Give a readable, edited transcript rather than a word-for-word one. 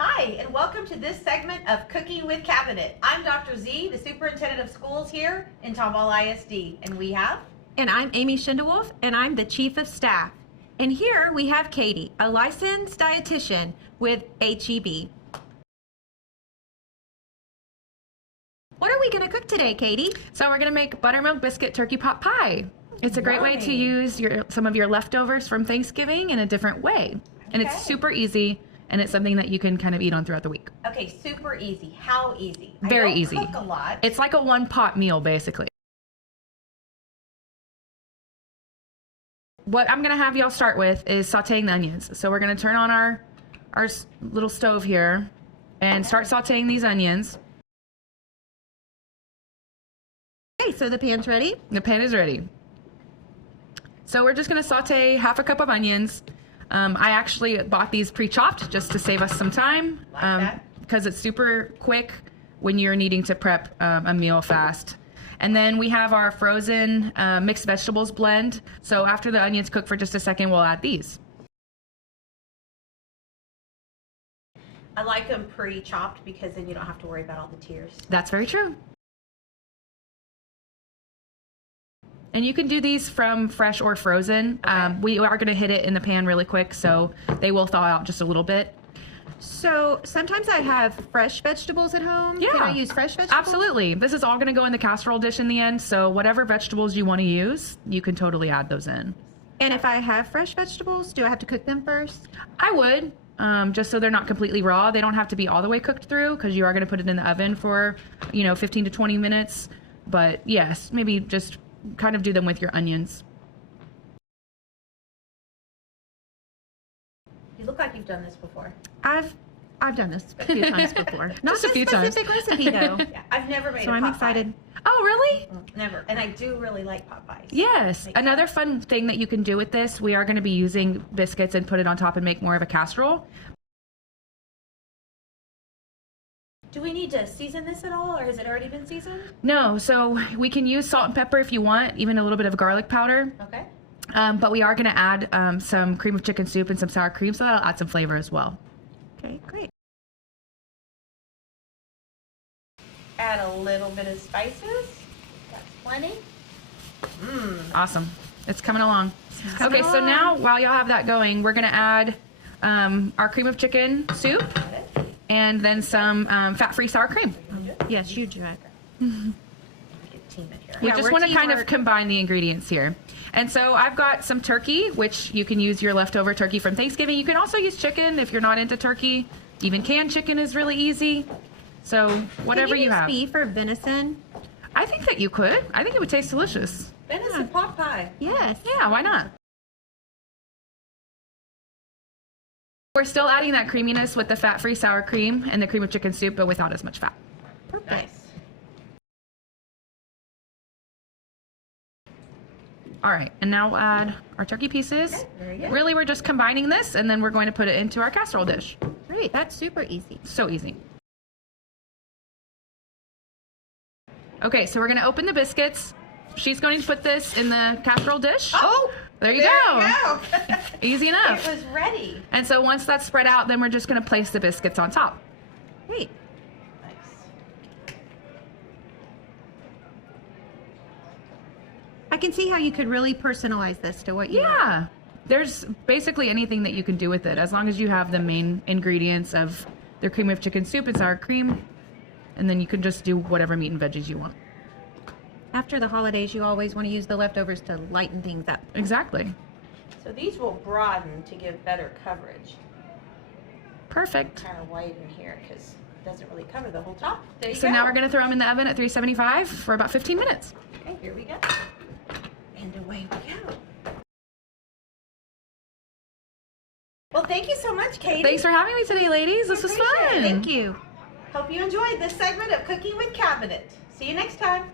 Hi, and welcome to this segment of Cooking with Cabinet. I'm Dr. Z, the Superintendent of Schools here in Tomball ISD, and we have... And I'm Amy Schindewolf, and I'm the Chief of Staff. And here we have Katie, a licensed dietitian with HEB. What are we going to cook today, Katie? So we're going to make buttermilk biscuit turkey pot pie. It's a great way to use some of your leftovers from Thanksgiving in a different way. And it's super easy, and it's something that you can kind of eat on throughout the week. Okay, super easy. How easy? Very easy. I don't cook a lot. It's like a one-pot meal, basically. What I'm going to have y'all start with is sauteing the onions. So we're going to turn on our little stove here and start sauteing these onions. Okay, so the pan's ready? The pan is ready. So we're just going to saute half a cup of onions. I actually bought these pre-chopped just to save us some time, because it's super quick when you're needing to prep a meal fast. And then we have our frozen mixed vegetables blend. So after the onions cook for just a second, we'll add these. I like them pre-chopped because then you don't have to worry about all the tears. That's very true. And you can do these from fresh or frozen. Okay. We are going to hit it in the pan really quick, so they will thaw out just a little bit. So sometimes I have fresh vegetables at home. Yeah. Can I use fresh vegetables? Absolutely. This is all going to go in the casserole dish in the end, so whatever vegetables you want to use, you can totally add those in. And if I have fresh vegetables, do I have to cook them first? I would, just so they're not completely raw. They don't have to be all the way cooked through, because you are going to put it in the oven for, 15 to 20 minutes. But yes, maybe just kind of do them with your onions. You look like you've done this before. I've done this a few times before. Not Just a few times. specific recipe though. Yeah, I've never made So a I'm pot excited. Oh, really? pie. Never. And I do really like pot pies. Yes. Makes Another fun thing that you can do with this, we are going to be using biscuits and put it on top and make more of a casserole. Do we need to season this at all, or has it already been seasoned? No, so we can use salt and pepper if you want, even a little bit of garlic powder. Okay. But we are going to add some cream of chicken soup and some sour cream, so that'll add some flavor as well. Okay, great. Add a little bit of spices. That's plenty. Awesome. It's coming along. coming Okay, so along. now while y'all have that going, we're going to add our cream of chicken soup and then some fat-free sour cream. Yes, you do it. Team it here. We Yeah, just we're want to kind of teamwork. combine the ingredients here. And so I've got some turkey, which you can use your leftover turkey from Thanksgiving. You can also use chicken if you're not into turkey. Even canned chicken is really easy. So whatever Can you you use have. beef or venison? I think that you could. I think it would taste delicious. Venison pot pie. Yes. Yeah, why not? We're still adding that creaminess with the fat-free sour cream and the cream of chicken soup, but without as much fat. Perfect. Nice. All right, and now we'll add our turkey pieces. Okay, very good. Really, we're just combining this, and then we're going to put it into our casserole dish. Great. That's super easy. So easy. Okay, so we're going to open the biscuits. She's going to put this in the casserole dish. Oh! There you There go. you go. Easy enough. It was ready. And so once that's spread out, then we're just going to place the biscuits on top. Great. Nice. I can see how you could really personalize this to what you want. Yeah. There's basically anything that you can do with it, as long as you have the main ingredients of the cream of chicken soup and sour cream, and then you can just do whatever meat and veggies you want. After the holidays, you always want to use the leftovers to lighten things up. Exactly. So these will broaden to give better coverage. Perfect. Kind of widen here because it doesn't really cover the whole top. There you So go. now we're going to throw them in the oven at 375 for about 15 minutes. Okay, here we go. And away we go. Well, thank you so much, Katie. Thanks for having me today, ladies. This was Appreciate it. fun. Thank you. Hope you enjoyed this segment of Cooking with Cabinet. See you next time.